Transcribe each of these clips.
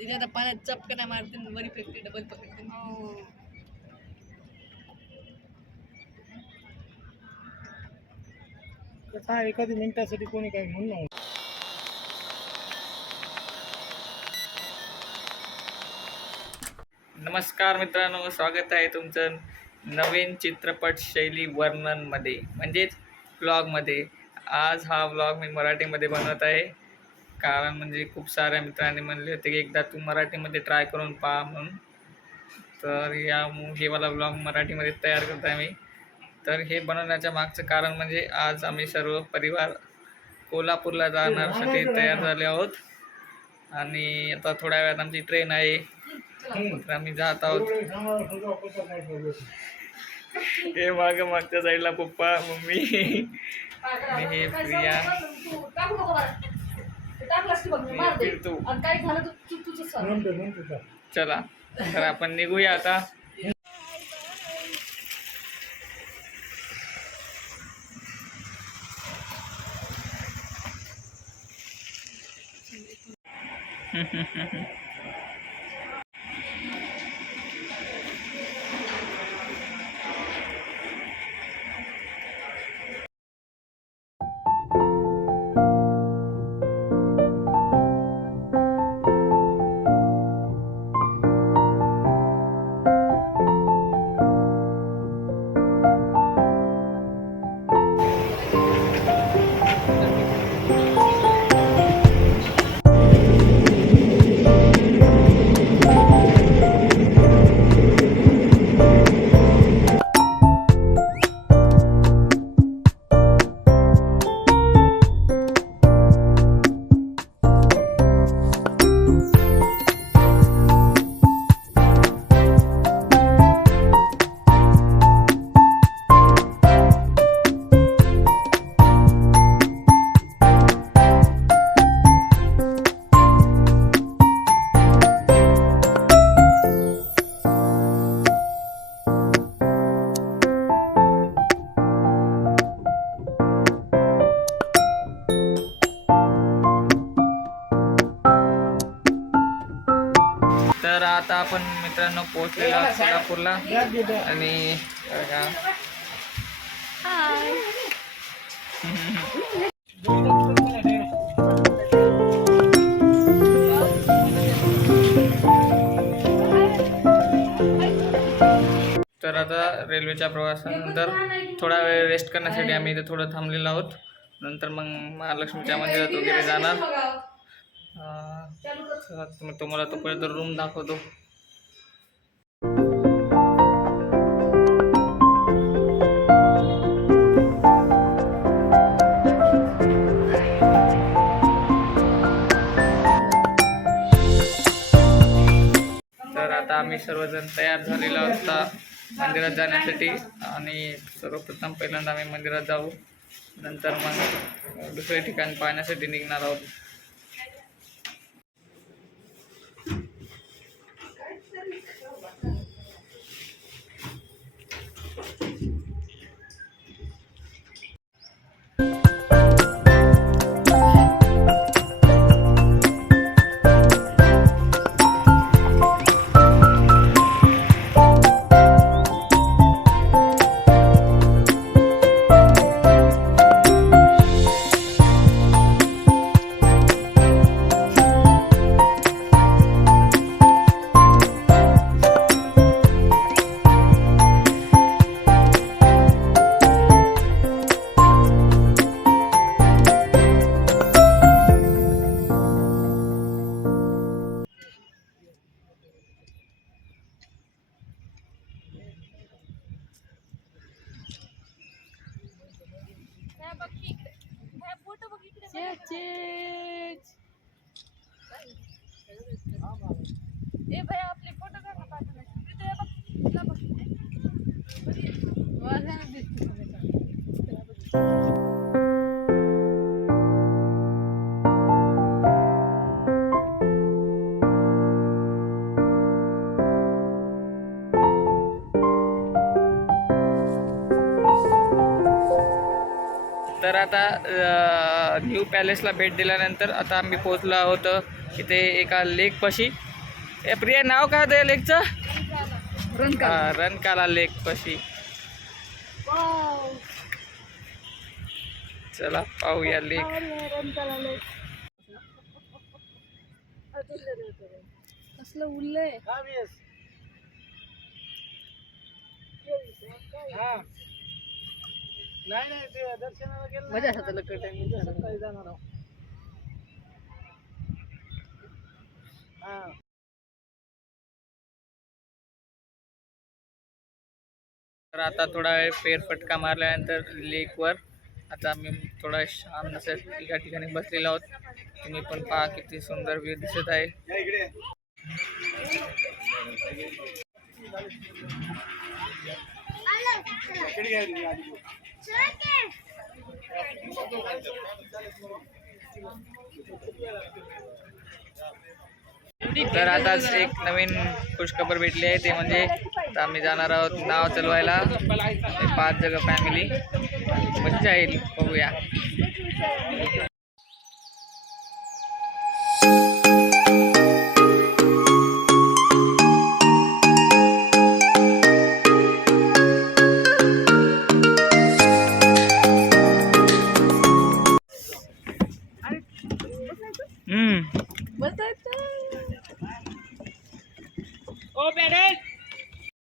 तिथे आता पाण्यात चपकना मारते वरी फेकते डबल पकडते. कसा एखादी मिनिटासाठी कोणी काही म्हणून. नमस्कार मित्रांनो, स्वागत आहे तुमचं नवीन चित्रपट शैली वर्णनमध्ये म्हणजेच व्लॉगमध्ये. आज हा व्लॉग मी मराठीमध्ये बनवत आहे, कारण म्हणजे खूप साऱ्या मित्रांनी म्हणले होते की एकदा तू मराठीमध्ये ट्राय करून पहा म्हणून. तर हे वाला व्लॉग मराठीमध्ये तयार करत आहे मी. तर हे बनवण्याच्या मागचं कारण म्हणजे आज आम्ही सर्व परिवार कोल्हापूरला जाण्यासाठी तयार झाले आहोत आणि आता थोड्या वेळात आमची ट्रेन आहे. तर आम्ही जात आहोत. हे मागच्या साईडला पप्पा मम्मी आणि हे प्रिया. चला तर आपण निघूया आता. तर आता आपण मित्रांनो पोहोचलेलो आहोत कोल्हापूरला. आणि तर आता रेल्वेच्या प्रवासानंतर थोडा वेळ रेस्ट करण्यासाठी आम्ही इथे थोडं थांबलेलो आहोत. नंतर मग महालक्ष्मीच्या मंदिरात वगैरे जाणार. तुम्हाला तोपर्यंत रूम दाखवतो. तर आता आम्ही सर्वजण तयार झालेलो आहोत मंदिरात जाण्यासाठी. आणि सर्वप्रथम पहिल्यांदा आम्ही मंदिरात जाऊ, नंतर मग दुसरे ठिकाण पाहण्यासाठी निघणार आहोत. आपले फोटो तर आता न्यू पॅलेसला भेट दिल्यानंतर आता आम्ही पोहोचलो आहोत इथे एका लेकपाशी. ए प्रिया नाव काय होतं या लेकचं? रनकाला लेक कशी. चला पाहूया लेक. कसलं उरलंय. नाही ते दर्शनाला गेलं मजा असतं सकाळी जाणार आहोत. तर आता थोडा वेळ फेरफटका मारल्यानंतर लेकवर आता आम्ही थोडा शांत असं एका ठिकाणी बसलेलो आहोत. तुम्ही पण पहा किती सुंदर व्ह्यू दिसत आहे. तर आता एक नवीन खुशखबर भेटली आहे, ते म्हणजे आता आम्ही जाणार आहोत नाव चालवायला. 5 जण फॅमिली, मज्जा येईल, बघूया.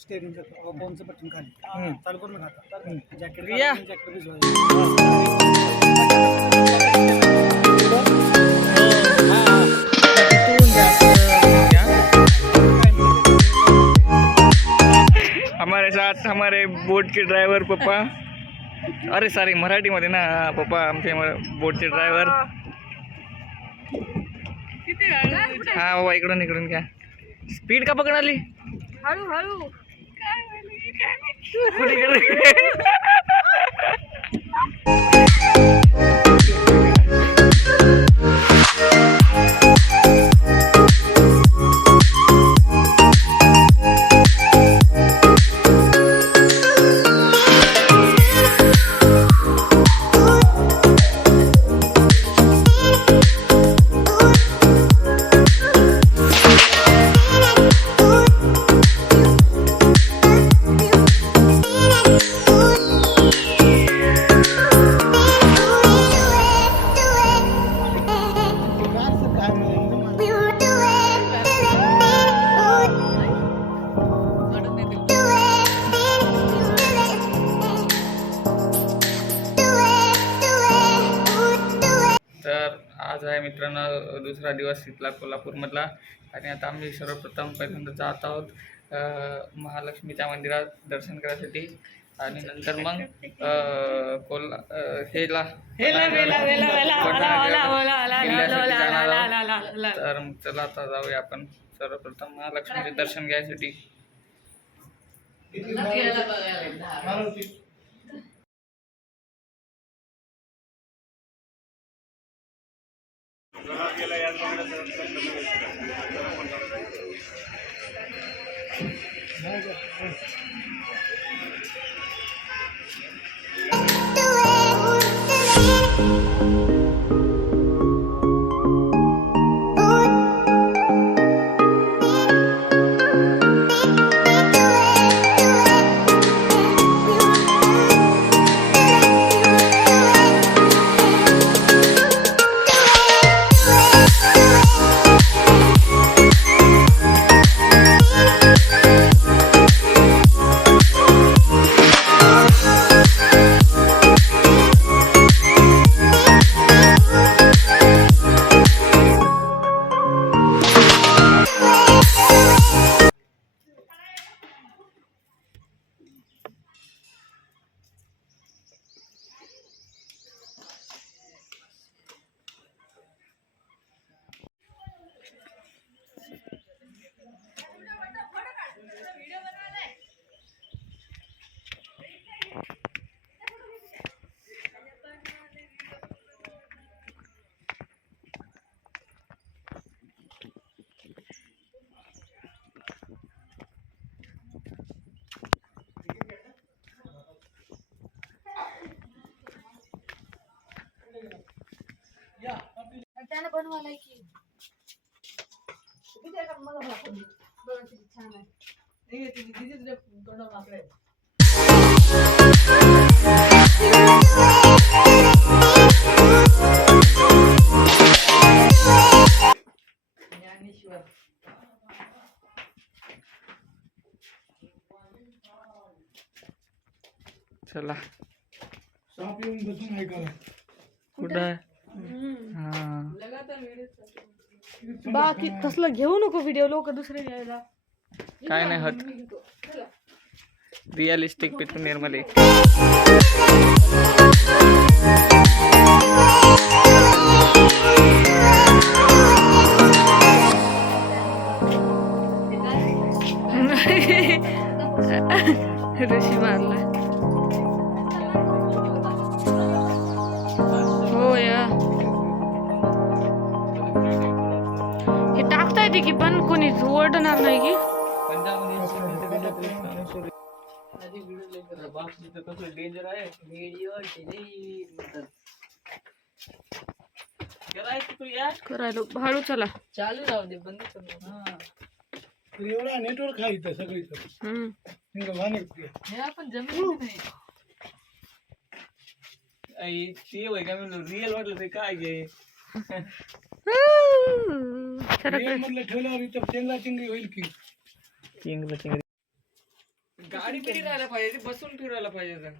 स्टेरिंगचं कोणचं बटन खाली चालू करून खाता जॅकेट रिया. जॅकेट भिजवायचं. हमारे साथ हमारे बोट के ड्राइवर पप्पा. अरे सॉरी मराठीमध्ये ना. पप्पा आमचे बोटचे ड्रायव्हर. हा बाबा इकडून इकडून घ्या. स्पीड का पकडाली. हळू कुठे गेले. तर आज आहे मित्रांनो दुसरा दिवस इथला कोल्हापूरमधला. आणि आता आम्ही सर्वप्रथम पहिल्यांदा जात आहोत महालक्ष्मीच्या मंदिरात दर्शन करायसाठी. आणि नंतर मग तर मग चला आता जाऊया आपण सर्वप्रथम महालक्ष्मीचे दर्शन घ्यायसाठी. त्याला बनवायला की मला दाखवली. बघा किती छान आहे. चला साप येऊन बसून ऐकायला. कुठं हा बाकी तसलं घेऊ नको व्हिडिओ, लोक दुसरे घ्यायला. काय नाही होत. चला. रिअलिस्टिक पितुनेर मध्ये रशी मारला. हो या हे टाकता येते की, पण कोणी ओरडणार नाही की. डेंजर आहे करायला हळू चला. चालू राहू दे, बंद करू. तर एवढा नेटवर्क आहे इथं सगळीकडे. हे आपण जमीन नाही ते होय का म्हणलं, रिअल वाटलं ते काय घे. म्हटलं ठेवल्यावर इथं चेंगरा चिंगरी होईल की. गाडी पिढी राहायला पाहिजे, बसून फिरायला पाहिजे.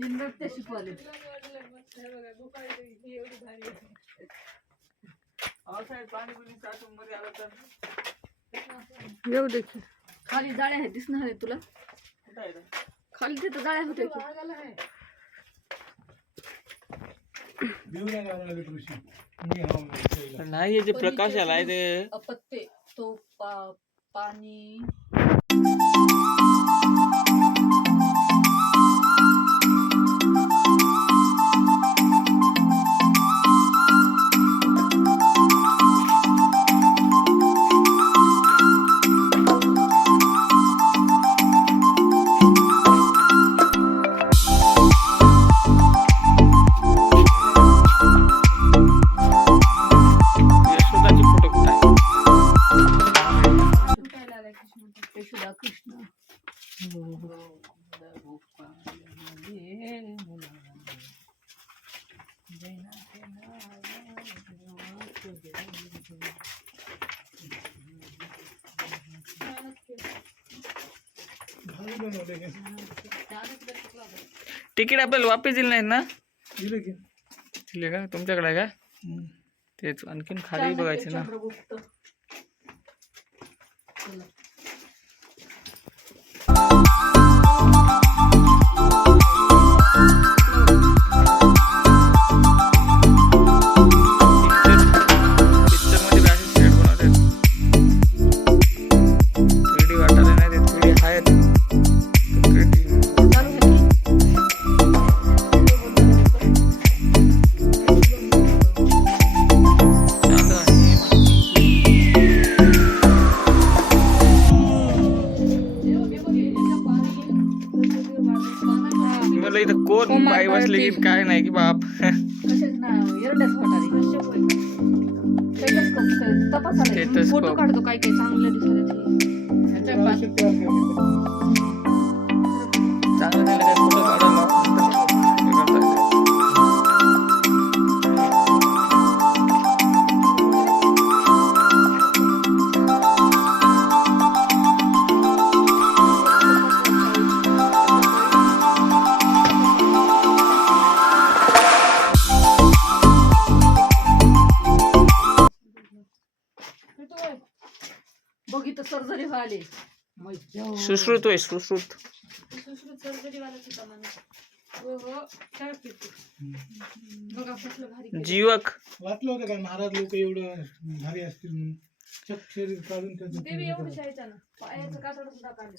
नृत्य शिकवाले. पाणी पिणी साठून मध्ये आलं तर येऊ देखील. खाली जाळ्या आहेत, दिसणार आहे तुला. कुठं आहे ते? खाली तिथं जाळ्या होत्या की. नाही जे प्रकाश आलाय ते अपत्य तो पाणी. यशोदाचे फोटो कुठं आहे? यशोदा कृष्ण. तिकीट आपल्याला वापस दिलं नाही ना? दिलं की. दिले का तुमच्याकडे आहे का? तेच आणखीन खाली बघायचे ना. चंद्रगुप्त. मला इथं कोण बाई बसले की काय नाही की बाप. फोटो काढतो काय काय चांगलं दिसत. चांगलं झालं काय फोटो काढायला बघित सर्जरी व्हायली. सुश्रुत होय सुश्रुत. सर्जरी व्हायला बघा कसलं भारी. जीवक वाचलं होतं का महाराज लोक एवढं भारी असतील म्हणून. चक शरीर काढून त्याचं ते एवढं शायचं ना, पायाचं कातडं सुद्धा काढलं.